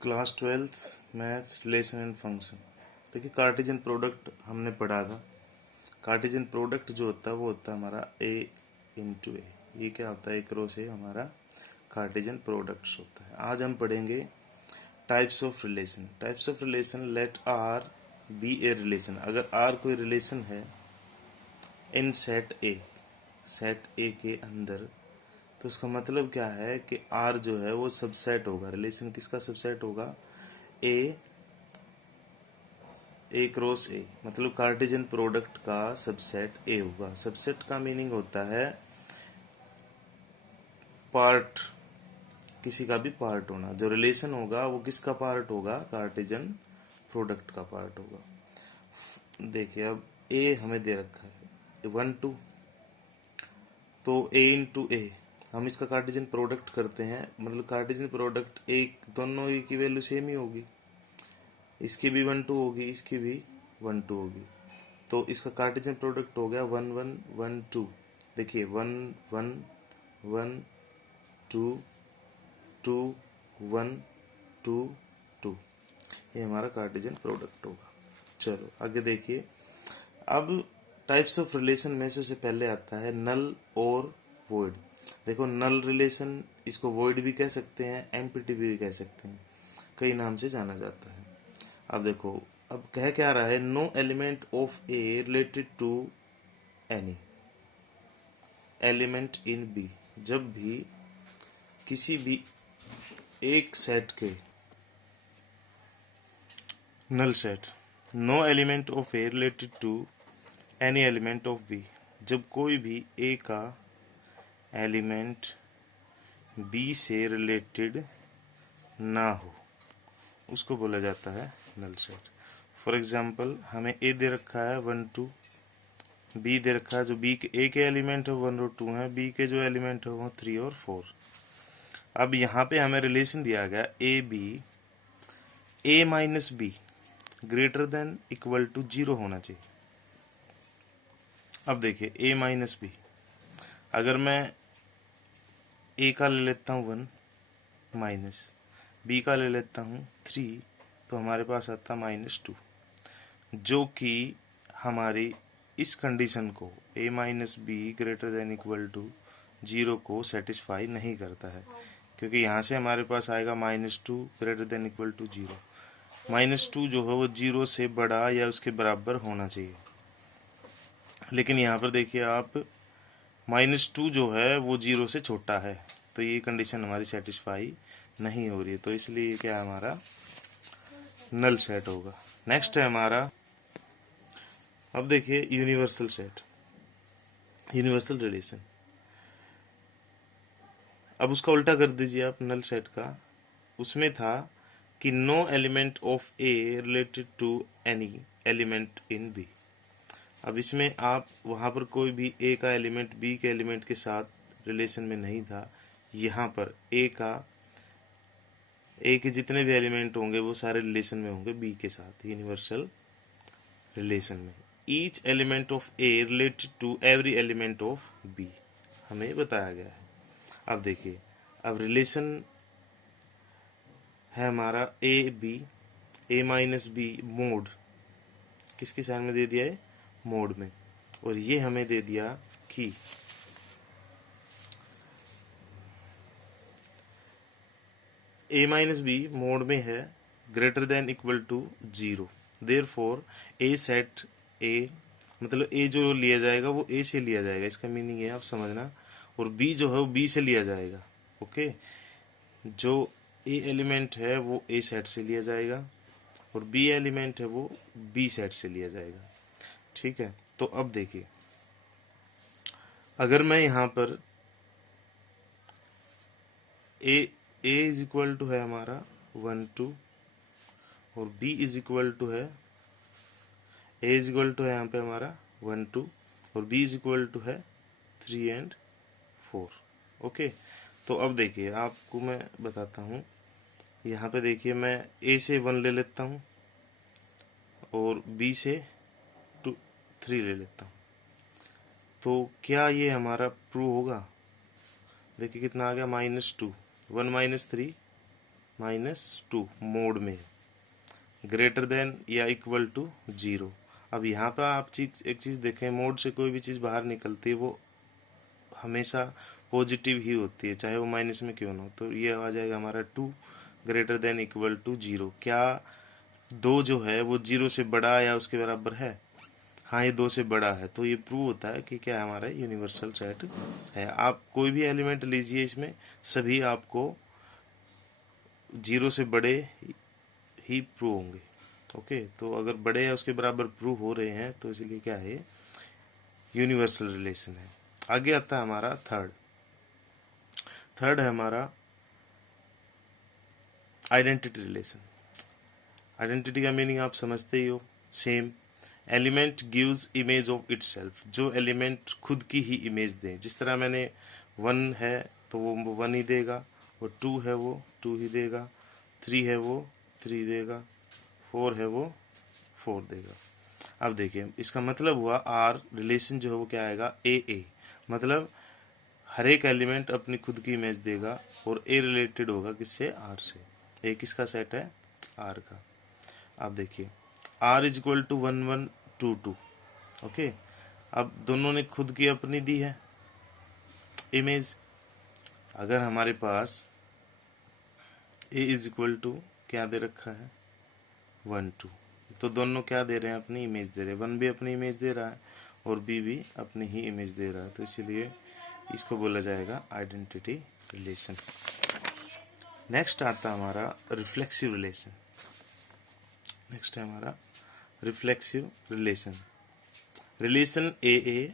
Class 12th maths relation and function. देखिए Cartesian product हमने पढ़ा था। कार्टेशियन प्रोडक्ट जो होता है वो होता है हमारा ए इंटू ए। ये क्या होता है, एक रो से हमारा कार्टेशियन प्रोडक्ट्स होता है। आज हम पढ़ेंगे types of relation. Types of relation, let R be a relation. अगर आर कोई रिलेशन है इन सेट ए के अंदर, तो उसका मतलब क्या है कि आर जो है वो सबसेट होगा। रिलेशन किसका सबसेट होगा? ए क्रॉस ए, मतलब कार्टेशियन प्रोडक्ट का सबसेट ए होगा। सबसेट का मीनिंग होता है पार्ट, किसी का भी पार्ट होना। जो रिलेशन होगा वो किसका पार्ट होगा? कार्टेशियन प्रोडक्ट का पार्ट होगा। देखिए अब ए हमें दे रखा है 1 2, तो ए इंटू ए हम इसका कार्टेशियन प्रोडक्ट करते हैं, मतलब कार्टेशियन प्रोडक्ट एक दोनों ए की वैल्यू सेम ही होगी। इसकी भी 1 2 होगी, इसकी भी 1 2 होगी, तो इसका कार्टेशियन प्रोडक्ट हो गया 1 1 1 2। देखिए 1 1 1 2 2 1 2 2, ये हमारा कार्टेशियन प्रोडक्ट होगा। चलो आगे देखिए। अब टाइप्स ऑफ रिलेशन में से पहले आता है नल और वॉइड। देखो नल रिलेशन, इसको वॉइड भी कह सकते हैं, एम्प्टी भी कह सकते हैं, कई नाम से जाना जाता है। अब देखो, अब कह क्या रहा है? No element of A related to any element in B. जब भी किसी भी एक सेट के null set, no element of A related to any element of B, जब कोई भी ए का एलिमेंट बी से रिलेटेड ना हो, उसको बोला जाता है नल सेट। फॉर एग्जांपल हमें ए दे रखा है 1 2, बी दे रखा है, जो बी के ए के एलिमेंट है 1 और 2 है, बी के जो एलिमेंट है वो 3 और 4। अब यहाँ पे हमें रिलेशन दिया गया A B, A minus B greater than equal to 0 होना चाहिए। अब देखिए ए माइनस बी, अगर मैं ए का ले लेता हूँ 1 माइनस बी का ले लेता हूँ 3, तो हमारे पास आता -2, जो कि हमारी इस कंडीशन को A minus B greater than equal to 0 को सेटिस्फाई नहीं करता है, क्योंकि यहाँ से हमारे पास आएगा -2 ग्रेटर देन इक्वल टू 0। -2 जो है वो 0 से बड़ा या उसके बराबर होना चाहिए, लेकिन यहाँ पर देखिए आप -2 जो है वो 0 से छोटा है, तो ये कंडीशन हमारी सेटिस्फाई नहीं हो रही है, तो इसलिए क्या हमारा नल सेट होगा। नेक्स्ट है हमारा, अब देखिए यूनिवर्सल सेट, यूनिवर्सल रिलेशन। अब उसका उल्टा कर दीजिए आप नल सेट का। उसमें था कि no element of A related to any element in B. अब इसमें आप वहाँ पर कोई भी ए का एलिमेंट बी के एलिमेंट के साथ रिलेशन में नहीं था। यहाँ पर ए के जितने भी एलिमेंट होंगे वो सारे रिलेशन में होंगे बी के साथ, यूनिवर्सल रिलेशन में। Each element of A related to every element of B, हमें बताया गया है। अब देखिए, अब रिलेशन है हमारा ए माइनस बी मोड, किसकी साइन में दे दिया है? मोड में। और ये हमें दे दिया कि ए माइनस बी मोड में है greater than equal to 0, therefore A set A, मतलब ए जो लिया जाएगा वो ए से लिया जाएगा, इसका मीनिंग है आप समझना। और बी जो है वो बी से लिया जाएगा। ओके, जो ए एलिमेंट है वो ए सेट से लिया जाएगा और बी एलिमेंट है वो बी सेट से लिया जाएगा। ठीक है, तो अब देखिए, अगर मैं यहाँ पर ए इज इक्वल टू है हमारा 1 2 और बी इज इक्वल टू है, ए इज इक्वल टू है यहाँ पे हमारा 1 2 और बी इज इक्वल टू है 3 एंड 4। ओके, तो अब देखिए आपको मैं बताता हूँ। यहाँ पे देखिए मैं ए से 1 ले लेता हूँ और बी से 3 ले लेता हूँ, तो क्या ये हमारा प्रूव होगा? देखिए कितना आ गया, -2, 1 - 3 -2 मोड में, ग्रेटर देन या इक्वल टू 0। अब यहाँ पर आप एक चीज़ देखें, मोड से कोई भी चीज़ बाहर निकलती है वो हमेशा पॉजिटिव ही होती है, चाहे वो माइनस में क्यों ना हो। तो ये आ जाएगा हमारा 2 ग्रेटर देन इक्वल टू 0। क्या 2 जो है वो 0 से बड़ा या उसके बराबर है? हाँ, ये 2 से बड़ा है, तो ये प्रूव होता है कि क्या हमारा यूनिवर्सल सेट है। आप कोई भी एलिमेंट लीजिए, इसमें सभी आपको 0 से बड़े ही प्रूव होंगे। ओके, तो अगर बड़े या उसके बराबर प्रूव हो रहे हैं तो इसलिए क्या है, यूनिवर्सल रिलेशन है। आगे आता है हमारा थर्ड है हमारा आइडेंटिटी रिलेशन। आइडेंटिटी का मीनिंग आप समझते ही हो, same. Element gives image of itself, जो एलिमेंट खुद की ही इमेज दे। जिस तरह मैंने 1 है तो वो 1 ही देगा, और 2 है वो 2 ही देगा, 3 है वो 3 देगा, 4 है वो 4 देगा। अब देखिए, इसका मतलब हुआ आर रिलेशन जो है वो क्या आएगा, ए। मतलब हर एक एलिमेंट अपनी खुद की इमेज देगा, और ए रिलेटेड होगा किससे, आर से। ए किसका सेट है, आर का। आप देखिए, R is equal to 1 1 2 2। Okay, अब दोनों ने खुद की अपनी दी है इमेज। अगर हमारे पास ए इज इक्वल टू क्या दे रखा है, 1 2, तो दोनों क्या दे रहे हैं, अपनी इमेज दे रहे हैं। 1 भी अपनी इमेज दे रहा है और बी भी अपनी ही इमेज दे रहा है, तो इसलिए इसको बोला जाएगा आइडेंटिटी रिलेशन। नेक्स्ट आता हमारा रिफ्लेक्सिव रिलेशन। नेक्स्ट है हमारा reflexive relation. Relation A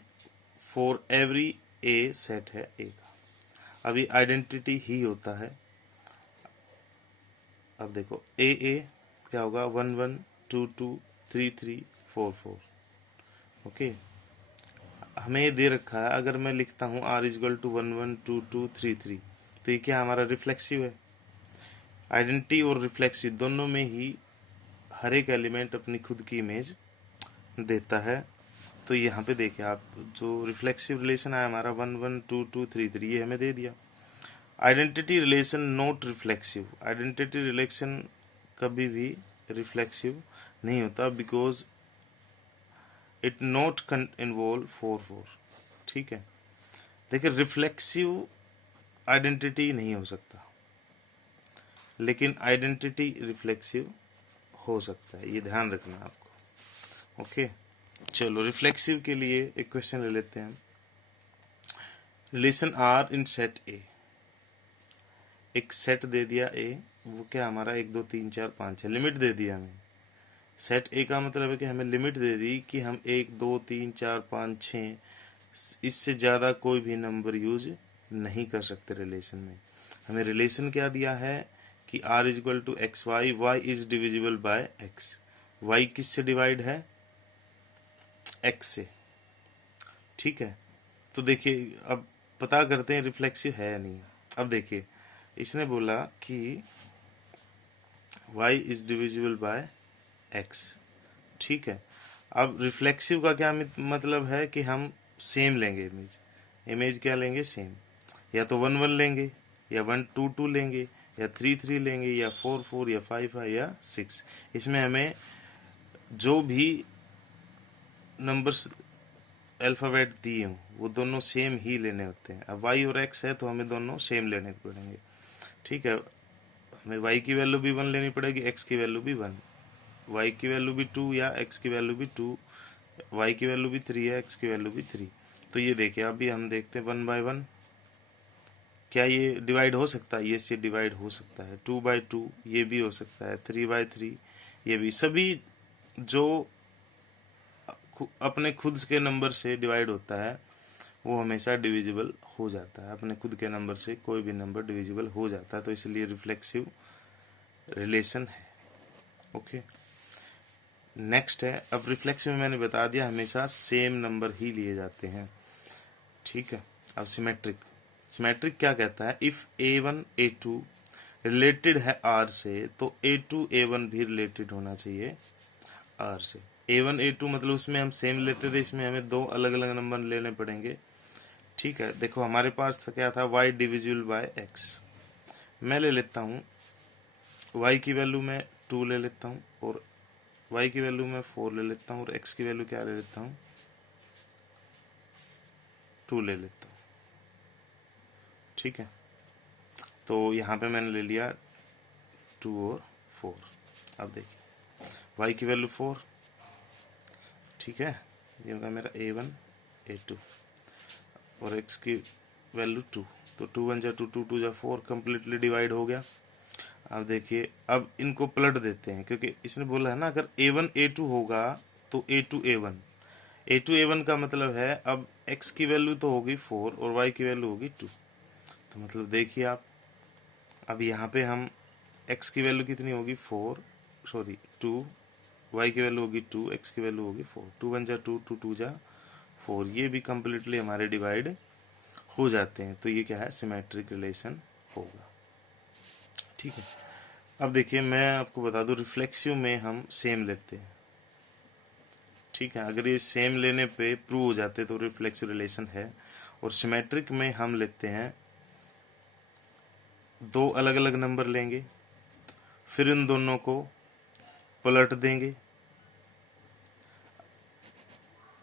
for every A set है ए का। अभी आइडेंटिटी ही होता है। अब देखो, ए क्या होगा, 1 1 2 2 3 3 4 4। ओके, हमें ये दे रखा है, अगर मैं लिखता हूँ आर इजगल टू 1 1 2 2 3 3, तो ये क्या हमारा रिफ्लेक्सिव है। आइडेंटिटी और रिफ्लेक्सिव दोनों में ही हर एक एलिमेंट अपनी खुद की इमेज देता है। तो यहाँ पे देखिए आप, जो रिफ्लेक्सिव रिलेशन है हमारा 1 1 2 2 3 3, ये हमें दे दिया। Identity relation not reflexive. Identity relation कभी भी रिफ्लेक्सिव नहीं होता, बिकॉज इट नॉट इन्वॉल्व 4 4। ठीक है, देखिए रिफ्लेक्सिव आइडेंटिटी नहीं हो सकता, लेकिन आइडेंटिटी रिफ्लेक्सिव हो सकता है, ये ध्यान रखना आपको। ओके, चलो रिफ्लेक्सिव के लिए एक क्वेश्चन ले लेते हैं। Relation R in set A. एक सेट दे दिया ए, वो क्या हमारा 1 2 3 4 5 है, लिमिट दे दिया हमें। सेट ए का मतलब है कि हमें लिमिट दे दी कि हम 1 2 3 4 5 6, इससे ज़्यादा कोई भी नंबर यूज नहीं कर सकते रिलेशन में। हमें रिलेशन क्या दिया है कि r is equal to X Y, Y is divisible by x। Y किससे डिवाइड है, x से। ठीक है, तो देखिए अब पता करते हैं रिफ्लेक्सिव है या नहीं। अब देखिए, इसने बोला कि y is divisible by x। ठीक है, अब रिफ्लेक्सिव का क्या मतलब है कि हम सेम लेंगे इमेज क्या लेंगे, सेम। या तो 1 1 लेंगे, या 1 2 2 लेंगे, या 3 3 लेंगे, या 4 4, या 5 5, या 6। इसमें हमें जो भी नंबर्स अल्फ़ाबेट दिए हों वो दोनों सेम ही लेने होते हैं। अब y और x है तो हमें दोनों सेम लेने पड़ेंगे। ठीक है, हमें y की वैल्यू भी 1 लेनी पड़ेगी, x की वैल्यू भी 1, y की वैल्यू भी 2 या x की वैल्यू भी 2, y की वैल्यू भी 3 है, x की वैल्यू भी 3। तो ये देखिए, अभी हम देखते हैं 1 बाय 1 क्या ये डिवाइड हो सकता है, ये से डिवाइड हो सकता है। 2 बाय 2 ये भी हो सकता है, 3 बाय 3 ये भी। सभी जो अपने खुद के नंबर से डिवाइड होता है वो हमेशा डिविजिबल हो जाता है। अपने खुद के नंबर से कोई भी नंबर डिविजिबल हो जाता है, तो इसलिए रिफ्लेक्सिव रिलेशन है। ओके, नेक्स्ट है, अब रिफ्लेक्सिव में मैंने बता दिया हमेशा सेम नंबर ही लिए जाते हैं। ठीक है, अब सिमेट्रिक। सिमेट्रिक क्या कहता है, इफ़ a1 a2 रिलेटेड है r से, तो a2 a1 भी रिलेटेड होना चाहिए r से। a1 a2 मतलब उसमें हम सेम लेते थे, इसमें हमें 2 अलग अलग नंबर लेने पड़ेंगे। ठीक है, देखो हमारे पास था क्या था, y डिविजिबल बाय x। मैं ले लेता हूँ y की वैल्यू मैं 2 ले लेता हूँ और y की वैल्यू मैं 4 ले लेता हूँ और x की वैल्यू क्या ले लेता हूँ, 2 ले लेता हूँ। ठीक है, तो यहाँ पे मैंने ले लिया 2 और 4। अब देखिए y की वैल्यू 4, ठीक है, ये होगा मेरा A1 A2 और x की वैल्यू 2, तो 2 1 जा 2, 2 2 जा 4, कम्प्लीटली डिवाइड हो गया। अब देखिए, अब इनको पलट देते हैं क्योंकि इसने बोला है ना अगर A1 A2 होगा तो A2 A1, A2 A1 का मतलब है अब x की वैल्यू तो होगी 4 और y की वैल्यू होगी 2। तो मतलब देखिए आप, अब यहाँ पे हम x की वैल्यू कितनी होगी 4, सॉरी 2, y की वैल्यू होगी 2, x की वैल्यू होगी 4, 2 1 जा 2, 2 2 जा 4, ये भी कम्प्लीटली हमारे डिवाइड हो जाते हैं। तो ये क्या है, सिमेट्रिक रिलेशन होगा। ठीक है, अब देखिए मैं आपको बता दूं रिफ्लेक्सिव में हम सेम लेते हैं। ठीक है, अगर ये सेम लेने पे प्रूव हो जाते तो रिफ्लेक्सिव रिलेशन है, और सिमेट्रिक में हम लेते हैं दो अलग अलग नंबर लेंगे, फिर इन दोनों को पलट देंगे,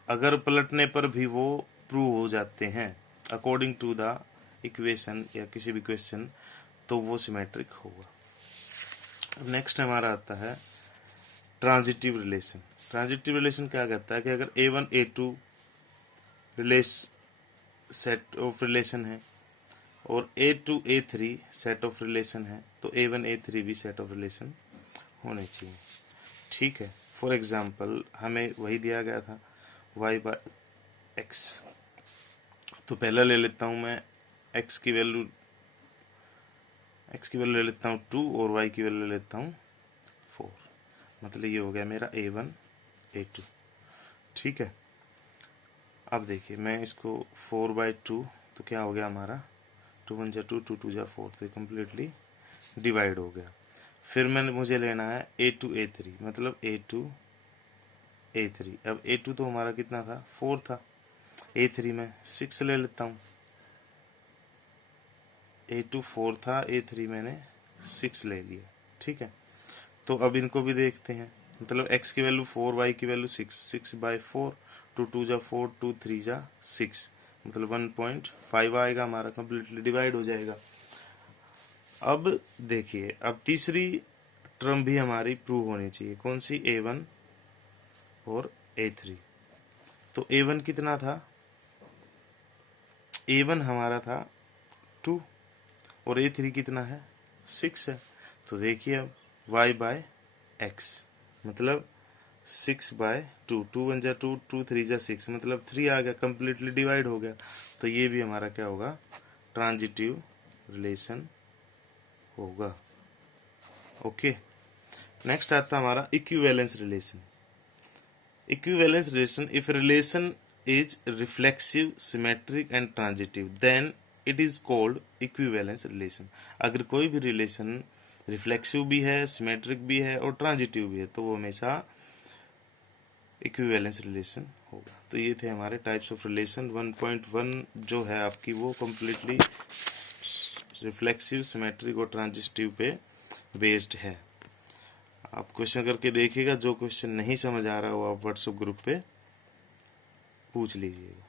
अगर पलटने पर भी वो प्रूव हो जाते हैं अकॉर्डिंग टू द इक्वेशन या किसी भी क्वेश्चन, तो वो सिमेट्रिक होगा। अब नेक्स्ट हमारा आता है ट्रांजिटिव रिलेशन। ट्रांजिटिव रिलेशन क्या कहता है कि अगर A1 A2 set of relation है और A2 A3 set of relation है, तो A1 A3 भी सेट ऑफ रिलेशन होने चाहिए। ठीक है, फॉर एग्जांपल हमें वही दिया गया था y बाय x, तो पहला ले लेता हूँ मैं x की वैल्यू ले लेता हूँ 2 और y की वैल्यू ले लेता हूँ 4, मतलब ये हो गया मेरा A1 A2। ठीक है, अब देखिए मैं इसको 4/2, तो क्या हो गया हमारा 2 1 जा 2, 2 2 जा 4, तो कम्प्लीटली डिवाइड हो गया। फिर मुझे लेना है A2 A3, मतलब A2 A3। अब A2 तो हमारा कितना था 4 था, A3 में 6 ले लेता हूँ। A2 4 था, A3 मैंने 6 ले लिया। ठीक है, तो अब इनको भी देखते हैं, मतलब x की वैल्यू 4, y की वैल्यू 6, 6/4, 2 2 जा 4, 2 3 जा 6, मतलब 1.5 आएगा हमारा, कम्प्लीटली डिवाइड हो जाएगा। अब देखिए, अब तीसरी टर्म भी हमारी प्रूव होनी चाहिए, कौन सी, A1 और A3। तो A1 कितना था, A1 हमारा था 2 और A3 कितना है 6 है। तो देखिए अब y/x, मतलब 6/2, 2 1 जा 2, 2 3 जा 6, मतलब 3 आ गया, कम्प्लीटली डिवाइड हो गया। तो ये भी हमारा क्या होगा, ट्रांजिटिव रिलेशन होगा। ओके, नेक्स्ट आता हमारा equivalence relation. Equivalence relation, if relation is reflexive, symmetric and transitive, then it is called equivalence relation। अगर कोई भी रिलेशन रिफ्लेक्सिव भी है, सिमेट्रिक भी है और ट्रांजिटिव भी है, तो वो हमेशा इक्विवेलेंस रिलेशन होगा। तो ये थे हमारे टाइप्स ऑफ रिलेशन। 1.1 जो है आपकी वो कम्प्लीटली रिफ्लेक्सिव, सिमेट्रिक और ट्रांजिटिव पे बेस्ड है। आप क्वेश्चन करके देखिएगा, जो क्वेश्चन नहीं समझ आ रहा हो आप व्हाट्सएप ग्रुप पे पूछ लीजिएगा।